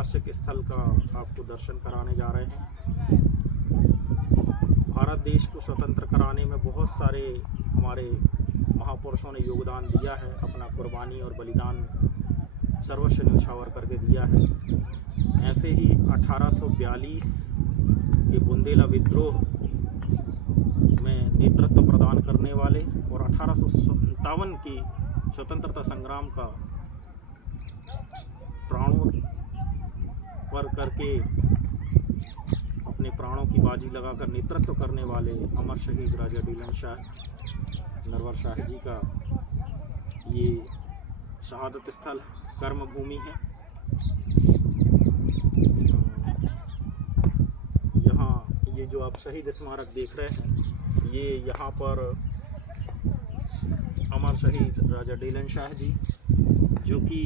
ऐतिहासिक स्थल का आपको दर्शन कराने जा रहे हैं। भारत देश को स्वतंत्र कराने में बहुत सारे हमारे महापुरुषों ने योगदान दिया है, अपना कुर्बानी और बलिदान सर्वस्व न्यौछावर करके दिया है। ऐसे ही 1842 के बुंदेला विद्रोह में नेतृत्व प्रदान करने वाले और 1857 की स्वतंत्रता संग्राम का प्राणों पर करके अपने प्राणों की बाजी लगाकर नेतृत्व करने वाले अमर शहीद राजा डीलन शाह नरवर शाह जी का ये शहादत स्थल कर्म भूमि है। यहाँ ये जो आप शहीद स्मारक देख रहे हैं, ये यहाँ पर अमर शहीद राजा डीलन शाह जी, जो कि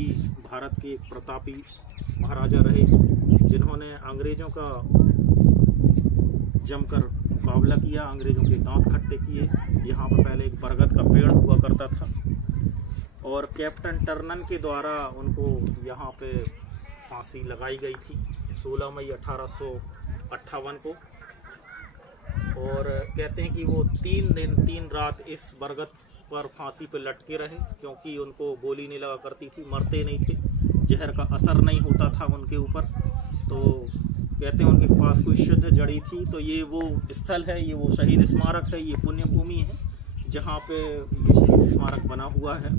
भारत के एक प्रतापी महाराजा रहे, जिन्होंने अंग्रेज़ों का जमकर मुकाबला किया, अंग्रेज़ों के दांत खट्टे किए। यहाँ पर पहले एक बरगद का पेड़ हुआ करता था और कैप्टन टर्नन के द्वारा उनको यहाँ पे फांसी लगाई गई थी 16 मई 1858 को। और कहते हैं कि वो 3 दिन 3 रात इस बरगद पर फांसी पे लटके रहे, क्योंकि उनको गोली नहीं लगा करती थी, मरते नहीं थे, जहर का असर नहीं होता था उनके ऊपर। तो कहते हैं उनके पास कोई शुद्ध जड़ी थी। तो ये वो स्थल है, ये वो शहीद स्मारक है, ये पुण्य भूमि है जहाँ पे ये शहीद स्मारक बना हुआ है।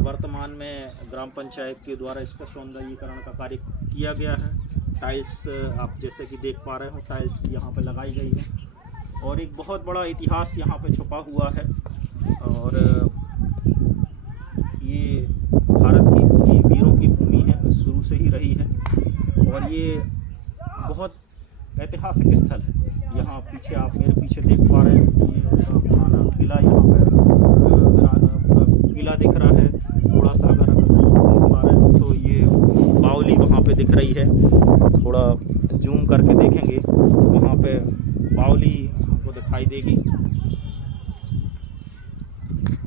वर्तमान में ग्राम पंचायत के द्वारा इसका सौंदर्यीकरण का कार्य किया गया है। टाइल्स आप जैसे कि देख पा रहे हो, टाइल्स यहाँ पे लगाई गई है और एक बहुत बड़ा इतिहास यहाँ पे छुपा हुआ है। और ये भारत की भूमि, वीरों की भूमि है, शुरू से ही रही है और ये बहुत ऐतिहासिक स्थल है। यहाँ पीछे आप मेरे पीछे देख पा रहे हैं, ये पुराना किला, यहाँ पे किला दिख रहा है। थोड़ा सा अगर देख पा रहे हैं तो ये बावली वहाँ पे दिख रही है, थोड़ा जूम करके देखेंगे वहाँ पे बावली आपको दिखाई देगी।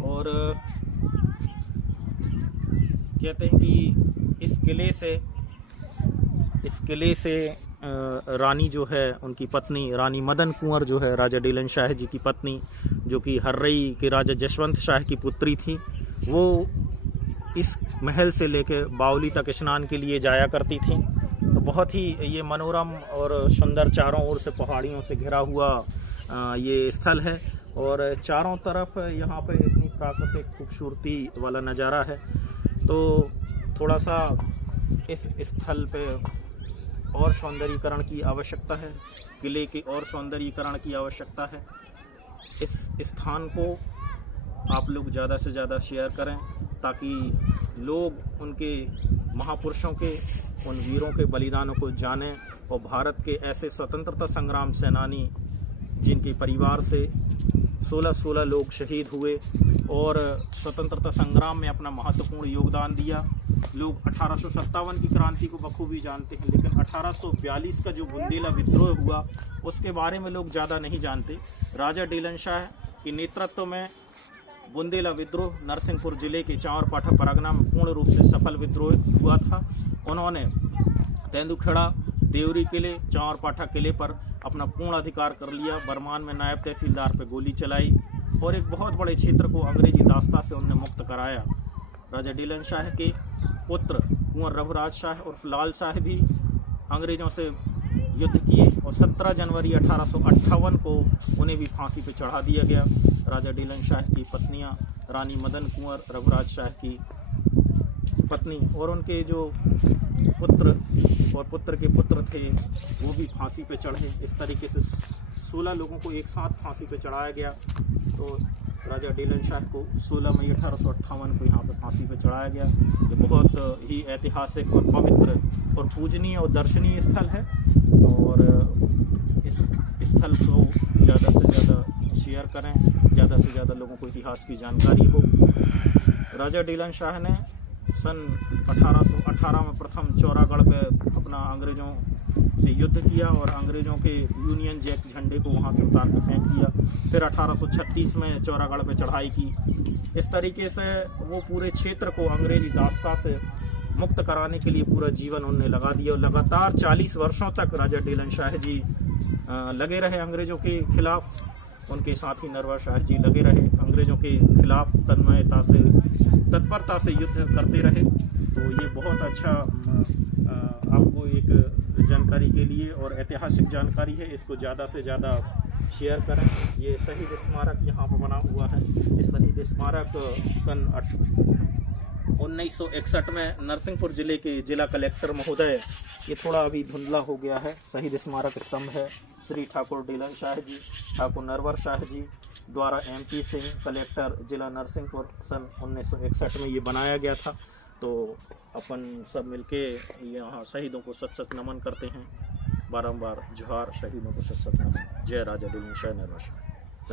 और कहते हैं कि इस किले से रानी जो है, उनकी पत्नी रानी मदन कुंवर जो है, राजा डीलन शाह जी की पत्नी, जो कि हर्रई के राजा जशवंत शाह की पुत्री थी, वो इस महल से लेकर बावली तक स्नान के लिए जाया करती थी। तो बहुत ही ये मनोरम और सुंदर, चारों ओर से पहाड़ियों से घिरा हुआ ये स्थल है और चारों तरफ यहाँ पे इतनी प्राकृतिक खूबसूरती वाला नज़ारा है। तो थोड़ा सा इस स्थल पे और सौंदर्यीकरण की आवश्यकता है, किले के और सौंदर्यीकरण की आवश्यकता है। इस स्थान को आप लोग ज़्यादा से ज़्यादा शेयर करें ताकि लोग उनके महापुरुषों के, उन वीरों के बलिदानों को जानें और भारत के ऐसे स्वतंत्रता संग्राम सेनानी जिनके परिवार से 16 लोग शहीद हुए और स्वतंत्रता संग्राम में अपना महत्वपूर्ण योगदान दिया। लोग 1857 की क्रांति को बखूबी जानते हैं, लेकिन 1842 का जो बुंदेला विद्रोह हुआ उसके बारे में लोग ज़्यादा नहीं जानते। राजा डीलन शाह के नेतृत्व में बुंदेला विद्रोह नरसिंहपुर जिले के चांवरपाठा परगना में पूर्ण रूप से सफल विद्रोह हुआ था। उन्होंने तेंदुखेड़ा, देवरी किले, चांवरपाठा किले पर अपना पूर्ण अधिकार कर लिया। बरमान में नायब तहसीलदार पर गोली चलाई और एक बहुत बड़े क्षेत्र को अंग्रेजी दास्ता से उन्हें मुक्त कराया। राजा डीलन शाह के पुत्र कुंवर रघुराज शाह और लाल शाह भी अंग्रेज़ों से युद्ध किए और 17 जनवरी 1858 को उन्हें भी फांसी पर चढ़ा दिया गया। राजा डीलन शाह की पत्नियां रानी मदन कुंवर, रघुराज शाह की पत्नी और उनके जो पुत्र और पुत्र के पुत्र थे वो भी फांसी पे चढ़े। इस तरीके से 16 लोगों को एक साथ फांसी पे चढ़ाया गया। तो राजा डीलन शाह को 16 मई 1858 को यहाँ पे फांसी पे चढ़ाया गया। ये बहुत ही ऐतिहासिक और पवित्र और पूजनीय और दर्शनीय स्थल है और इस स्थल को ज़्यादा से ज़्यादा शेयर करें, ज़्यादा से ज़्यादा लोगों को इतिहास की जानकारी हो। राजा डीलन शाह ने सन 1818 में प्रथम चौरागढ़ पे अपना अंग्रेज़ों से युद्ध किया और अंग्रेज़ों के यूनियन जैक झंडे को वहाँ से उतार कर फेंक दिया। फिर 1836 में चौरागढ़ पे चढ़ाई की। इस तरीके से वो पूरे क्षेत्र को अंग्रेज़ी दास्ता से मुक्त कराने के लिए पूरा जीवन उन्होंने लगा दिया और लगातार 40 वर्षों तक राजा डीलन शाह जी लगे रहे अंग्रेज़ों के खिलाफ। उनके साथ ही नरवर शाह जी लगे रहे, अंग्रेज़ों के खिलाफ तत्परता से युद्ध करते रहे। तो ये बहुत अच्छा आपको एक जानकारी के लिए और ऐतिहासिक जानकारी है, इसको ज़्यादा से ज़्यादा शेयर करें। ये शहीद स्मारक यहाँ पर बना हुआ है। ये शहीद स्मारक सन 1961 में नरसिंहपुर जिले के जिला कलेक्टर महोदय, ये थोड़ा अभी धुंधला हो गया है, शहीद स्मारक स्तंभ है, श्री ठाकुर डीलन शाह जी, ठाकुर नरवर शाह जी द्वारा MP सिंह कलेक्टर जिला नरसिंहपुर सन 1961 में ये बनाया गया था। तो अपन सब मिलके यहाँ शहीदों को सत सत नमन करते हैं, बारंबार जोहार, शहीदों को सत सत नमन। जय राजा डीलन शाह, नरवर शाह।